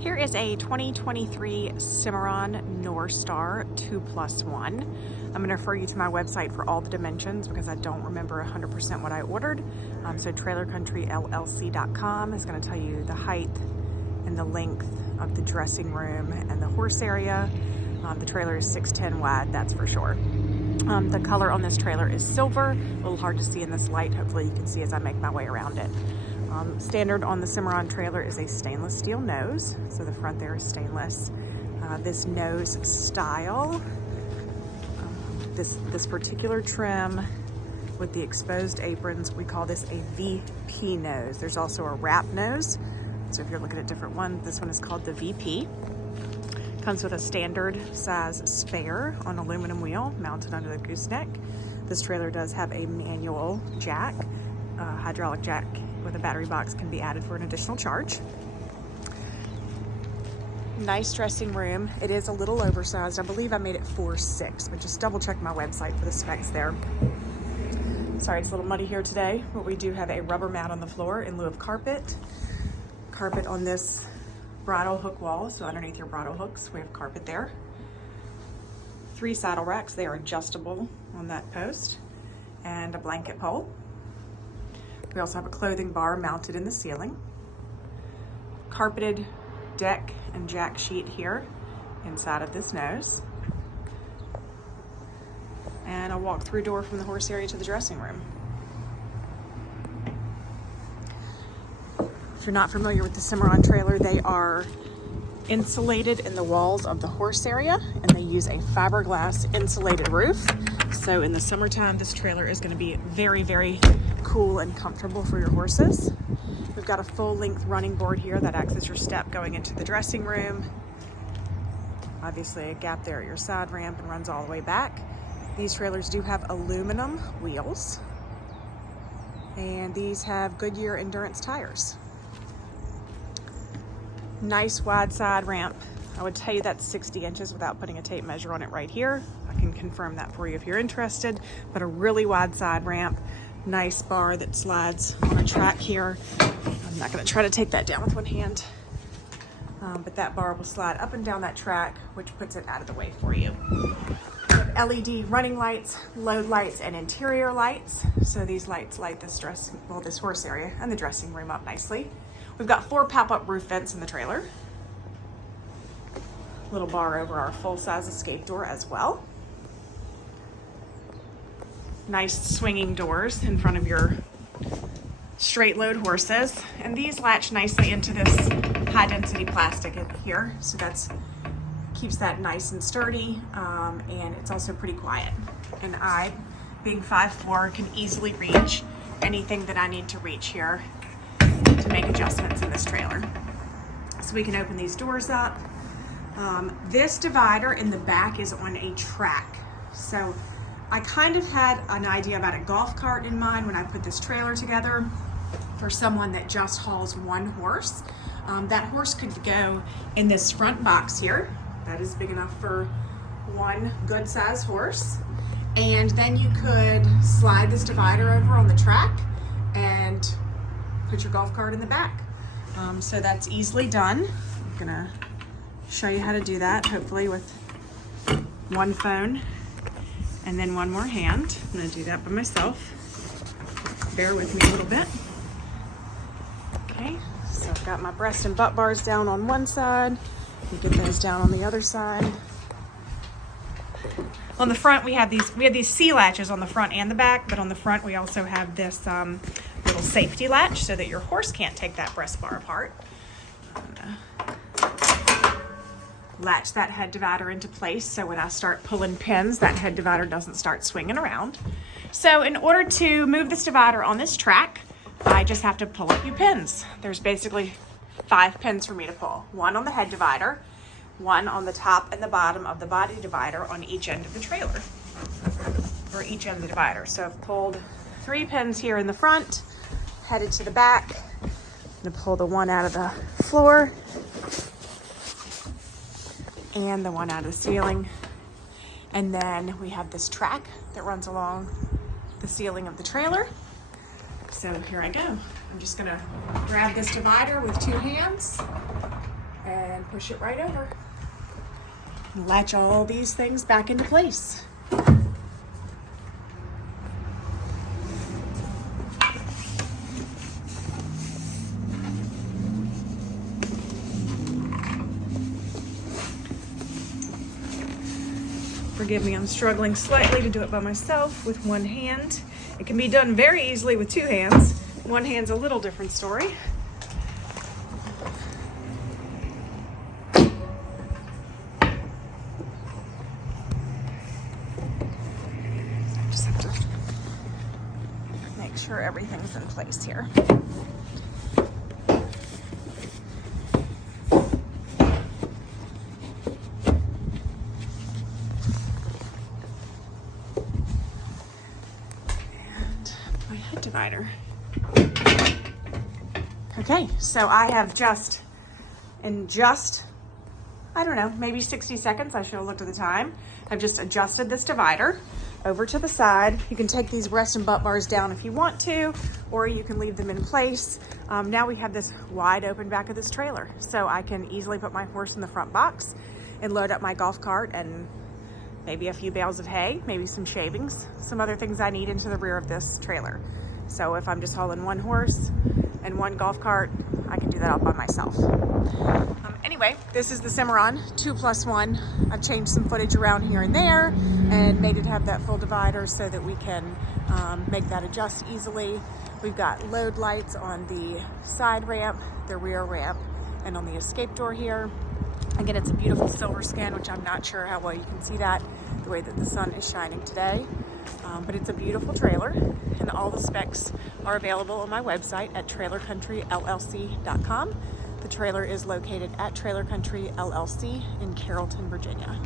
Here is a 2023 Cimarron North Star 2+1. I'm going to refer you to my website for all the dimensions because I don't remember 100% what I ordered. So trailercountryllc.com is going to tell you the height and the length of the dressing room and the horse area. The trailer is 6'10" wide, that's for sure. The color on this trailer is silver, a little hard to see in this light. Hopefully you can see as I make my way around it. Standard on the Cimarron trailer is a stainless steel nose. So the front there is stainless. This nose style, this particular trim with the exposed aprons, we call this a VP nose. There's also a wrap nose. So if you're looking at a different one, this one is called the VP. Comes with a standard size spare on aluminum wheel mounted under the gooseneck. This trailer does have a manual jack. Hydraulic jack with a battery box can be added for an additional charge. Nice dressing room. It is a little oversized. I believe I made it 4'6", but just double check my website for the specs there. Sorry, it's a little muddy here today, but we do have a rubber mat on the floor in lieu of carpet. Carpet on this bridle hook wall, so underneath your bridle hooks, we have carpet there. 3 saddle racks, they are adjustable on that post, and a blanket pole. We also have a clothing bar mounted in the ceiling. Carpeted deck and jack sheet here inside of this nose. And a walk-through door from the horse area to the dressing room. If you're not familiar with the Cimarron trailer, they are insulated in the walls of the horse area, and they use a fiberglass insulated roof. So in the summertime, this trailer is going to be very, very cool and comfortable for your horses. We've got a full-length running board here that acts as your step going into the dressing room. Obviously a gap there at your side ramp and runs all the way back. These trailers do have aluminum wheels, and these have Goodyear Endurance tires. Nice wide side ramp. I would tell you that's 60 inches without putting a tape measure on it right here. I can confirm that for you if you're interested, but a really wide side ramp. Nice bar that slides on a track here. I'm not going to try to take that down with one hand, but that bar will slide up and down that track, which puts it out of the way for you. We have LED running lights, load lights, and interior lights. So these lights light this this horse area and the dressing room up nicely. We've got 4 pop-up roof vents in the trailer. Little bar over our full-size escape door as well. Nice swinging doors in front of your straight load horses. And these latch nicely into this high-density plastic in here. So that's keeps that nice and sturdy, and it's also pretty quiet. And I, being 5'4", can easily reach anything that I need to reach here to make adjustments in this trailer. So we can open these doors up. This divider in the back is on a track. So I kind of had an idea about a golf cart in mind when I put this trailer together for someone that just hauls one horse. That horse could go in this front box here. That is big enough for one good sized horse. And then you could slide this divider over on the track and put your golf cart in the back. So that's easily done. I'm gonna show you how to do that, hopefully with one phone and then one more hand. I'm gonna do that by myself. Bear with me a little bit. Okay, so I've got my breast and butt bars down on one side. We get those down on the other side. On the front, we have these C latches on the front and the back, but on the front we also have this little safety latch so that your horse can't take that breast bar apart. Latch that head divider into place so when I start pulling pins, that head divider doesn't start swinging around. So in order to move this divider on this track, I just have to pull a few pins. There's basically 5 pins for me to pull. 1 on the head divider, 1 on the top and the bottom of the body divider on each end of the trailer, or each end of the divider. So I've pulled 3 pins here in the front, headed to the back. I'm gonna pull the 1 out of the floor and the 1 out of the ceiling. And then we have this track that runs along the ceiling of the trailer. So here I go. I'm just gonna grab this divider with 2 hands and push it right over. Latch all these things back into place. Forgive me, I'm struggling slightly to do it by myself with one hand. It can be done very easily with two hands. One hand's a little different story. Just have to make sure everything's in place here. Divider. Okay, so I have I don't know, maybe 60 seconds, I should have looked at the time. I've just adjusted this divider over to the side. You can take these rest and butt bars down if you want to, or you can leave them in place. Now we have this wide open back of this trailer, so I can easily put my horse in the front box and load up my golf cart and maybe a few bales of hay, maybe some shavings, some other things I need into the rear of this trailer. So if I'm just hauling one horse and one golf cart, I can do that all by myself. Anyway, this is the Cimarron 2+1. I've changed some footage around here and there and made it have that full divider so that we can make that adjust easily. We've got load lights on the side ramp, the rear ramp, and on the escape door here. Again, it's a beautiful silver skin, which I'm not sure how well you can see that the way that the sun is shining today. But it's a beautiful trailer, and all the specs are available on my website at trailercountryllc.com. The trailer is located at Trailer Country LLC in Carrollton, Virginia.